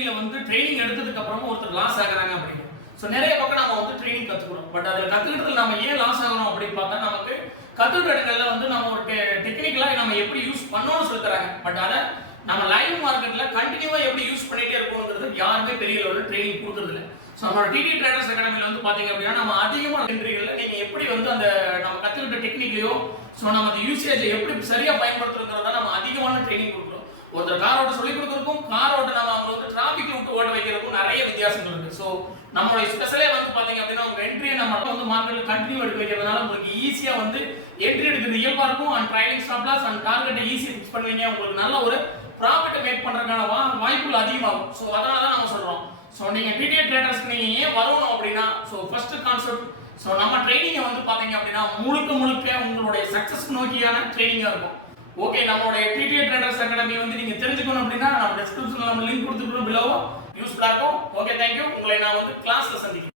ட்ரைனிங்கில் வந்து ட்ரைனிங் எடுத்ததுக்கு அப்புறமா ஒருத்தர் லாஸ் ஆகிறாங்க அப்படின்னு. ஸோ நிறைய பக்கம் நம்ம வந்து ட்ரைனிங் கற்றுக்கிறோம் பட் அதில் கத்துக்கிட்டதுல நம்ம ஏன் லாஸ் ஆகிறோம் அப்படின்னு பார்த்தா நமக்கு கத்துக்கிட்ட இடங்கள்ல வந்து நம்ம ஒரு டெக்னிக்கலாக நம்ம எப்படி யூஸ் பண்ணணும்னு சொல்லி பட் அதை நம்ம லைவ் மார்க்கெட்டில் கண்டினியூவாக எப்படி யூஸ் பண்ணிட்டே இருக்கோங்கிறது யாருமே பெரிய லெவலில் ட்ரைனிங் கொடுக்கறது ஸோ நம்மளோட டிடி ட்ரேடர்ஸ் அகாடமியில் வந்து பார்த்தீங்க அப்படின்னா நம்ம அதிகமாக வென்றிகளில் நீங்கள் எப்படி வந்து அந்த நம்ம கற்றுக்கிட்ட டெக்னிக்லையோ ஸோ நம்ம அந்த யூசேஜை எப்படி சரியாக பயன்படுத்துறதுங்கிறத நம்ம அதிகமான ட்ரைனிங் கொடுக்குறோம் ஒருத்தர் காரோட சொல்லி கொடுக்குறதுக்கும் வித்தியாசங்கள் இருக்கு. ஸோ நம்மளுடைய ஸ்பெஷலே வந்து பாத்தீங்க அப்படின்னா உங்க என்ட்ரியை நம்ம வந்து மார்க்கெட்ல கண்டினியூ எடுக்க வைக்கிறதுனால உங்களுக்கு ஈஸியா வந்து என்ட்ரி எடுக்கிறது இயல்பா இருக்கும். அண்ட் ட்ரைலிங் ஸ்டாப்லாஸ் அண்ட் டார்கெட்டை ஈஸியாக ஃபிக்ஸ் பண்ணுவீங்க. உங்களுக்கு நல்ல ஒரு ப்ராஃபிட்டை மேக் பண்றதுக்கான வா வாய்ப்புகள் அதிகமாகும். ஸோ அதனால தான் நம்ம சொல்றோம். ஸோ நீங்க டிடிஏ ட்ரேடர்ஸ்க்கு நீங்க ஏன் வரணும் அப்படின்னா ஸோ ஃபர்ஸ்ட் கான்செப்ட் ஸோ நம்ம ட்ரைனிங்கை வந்து பாத்தீங்க அப்படின்னா முழுக்க முழுக்க உங்களுடைய சக்சஸ் நோக்கியான ட்ரைனிங்கா இருக்கும். ஓகே நம்மளுடைய டிடிஏ ட்ரேடர்ஸ் அகாடமி வந்து நீங்க தெரிஞ்சுக்கணும் அப்படின்னா நம்ம டிஸ்கிரிப்ஷன்ல நம்ம லிங்க் கொடுத்துருக்கோம் பிலோவும் யூஸ்ஃபுல்லா இருக்கும் ஓகே தேங்க்யூ உங்களை நான் வந்து கிளாஸ்ல சந்திக்கிறேன்.